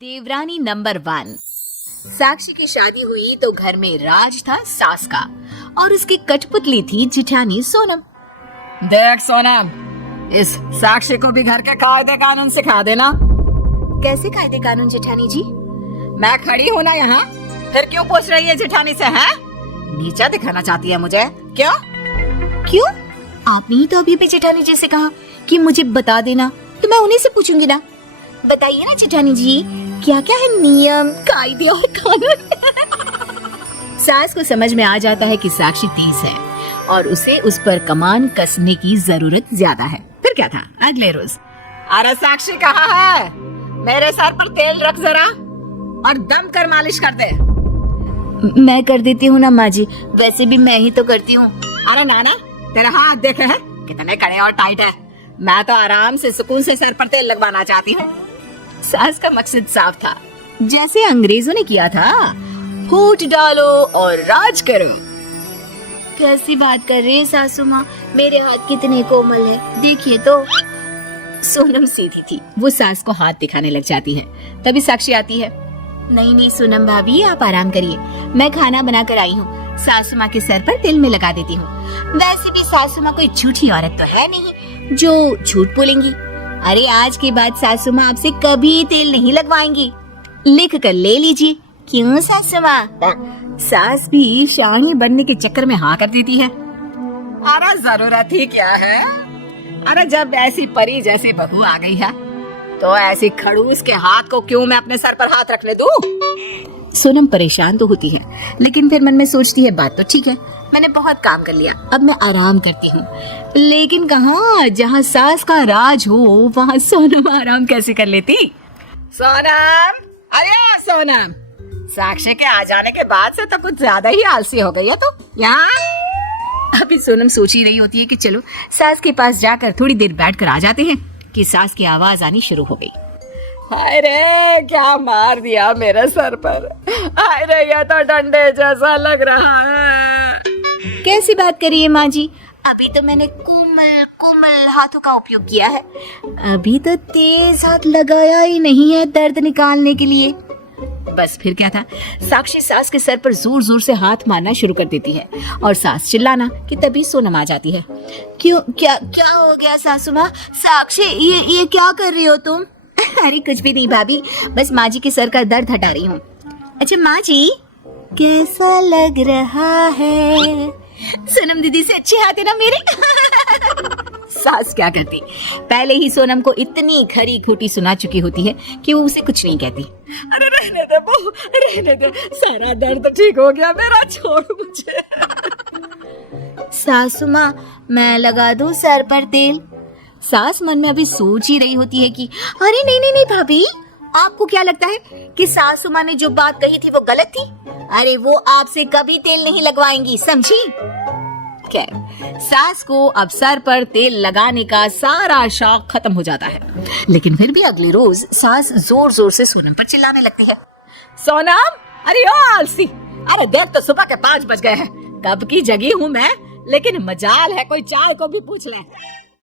देवरानी नंबर 1। साक्षी की शादी हुई तो घर में राज था सास का और उसकी कठपुतली थी जिठानी सोनम। देख सोनम, इस साक्षी को भी घर के कायदे कानून सिखा देना। कैसे कायदे कानून जेठानी जी? मैं खड़ी हूँ ना यहाँ, फिर क्यों पूछ रही है जेठानी से? है नीचा दिखाना चाहती है मुझे? क्यों? क्यों? आपने ही तो अभी भी जेठानी जी से कहा कि मुझे बता देना, तो मैं उन्हीं से पूछूंगी ना। बताइए ना जेठानी जी, क्या क्या है नियम, कायदे और कानून? सास को समझ में आ जाता है कि साक्षी तेज है और उसे उस पर कमान कसने की जरूरत ज्यादा है। फिर क्या था अगले रोज, अरे साक्षी कहाँ है? मेरे सर पर तेल रख जरा और दम कर मालिश कर दे। मैं कर देती हूँ ना माँ जी, वैसे भी मैं ही तो करती हूँ। अरे नाना, तेरा हाथ देखे है कितने कड़े और टाइट है। मैं तो आराम से सुकून से सर पर तेल लगवाना चाहती हूँ। सास का मकसद साफ था, जैसे अंग्रेजों ने किया था, फूट डालो और राज करो। कैसी बात कर रही है सासू माँ, मेरे हाथ कितने कोमल है, देखिए तो। सोनम सीधी थी, वो सास को हाथ दिखाने लग जाती है। तभी साक्षी आती है। नहीं नहीं सोनम भाभी, आप आराम करिए, मैं खाना बना कर आई हूँ, सासू माँ के सर पर तिल में लगा देती हूँ। वैसे भी सासू माँ कोई झूठी औरत तो है नहीं जो झूठ बोलेंगी। अरे आज के बाद सासू माँ आपसे कभी तेल नहीं लगवाएंगी, लिख कर ले लीजिए। क्यों सासू माँ? सास भी शानी बनने के चक्कर में हाँ कर देती है। अरे जरूरत ही क्या है? अरे जब ऐसी परी जैसी बहू आ गई है तो ऐसी खड़ूस के हाथ को क्यों मैं अपने सर पर हाथ रखने दूं? सोनम परेशान तो होती है, लेकिन फिर मन में सोचती है बात तो ठीक है, मैंने बहुत काम कर लिया, अब मैं आराम करती हूँ। लेकिन कहाँ, जहाँ सास का राज हो वहाँ सोनम आराम कैसे कर लेती? सोनम, अरे सोनम, साक्षी के आ जाने के बाद से तो कुछ ज्यादा ही आलसी हो गई है तू। यहाँ अभी सोनम सोच ही रही होती है कि चलो सास के पास जाकर थोड़ी देर बैठकर आ जाते हैं कि सास की आवाज आनी शुरू हो गई। हाय रे, क्या मार दिया मेरे सर पर। हाय रे, ये तो डंडे जैसा लग रहा है। कैसी बात करिए माँ जी, अभी तो मैंने कोमल कोमल हाथों का उपयोग किया है, अभी तो तेज हाथ लगाया ही नहीं है दर्द निकालने के लिए। बस फिर क्या था, साक्षी सास के सर पर जोर जोर से हाथ मारना शुरू कर देती है और सास चिल्लाना कि तभी सोनम आ जाती है। क्यों, क्या क्या हो गया सासू माँ? साक्षी, ये क्या कर रही हो तुम? अरे कुछ भी नहीं भाभी, बस माँ जी के सर का दर्द हटा रही हूँ। अच्छा माँ जी, कैसा लग रहा है? सोनम दीदी से अच्छे हाथ है ना मेरे? सास क्या करती, पहले ही सोनम को इतनी खरी खोटी सुना चुकी होती है कि वो उसे कुछ नहीं कहती। अरे रहने दे बहू, रहने दे, सारा दर्द ठीक हो गया मेरा, छोड़ मुझे। सासू माँ, मैं लगा दूं सर पर तेल? सास मन में अभी सोच ही रही होती है कि अरे नहीं नहीं नहीं भाभी, आपको क्या लगता है कि सासू माँ ने जो बात कही थी वो गलत थी? अरे वो आपसे कभी तेल नहीं लगवाएंगी, समझी? खैर, सास को अब सर पर तेल लगाने का सारा शौक खत्म हो जाता है, लेकिन फिर भी अगले रोज सास जोर जोर से सोनम पर चिल्लाने लगती है। सोनम, अरे ओ आलसी, अरे देख तो सुबह के 5 बज गए हैं, कब की जगी हूँ मैं, लेकिन मजाल है कोई चाय को भी पूछ ले।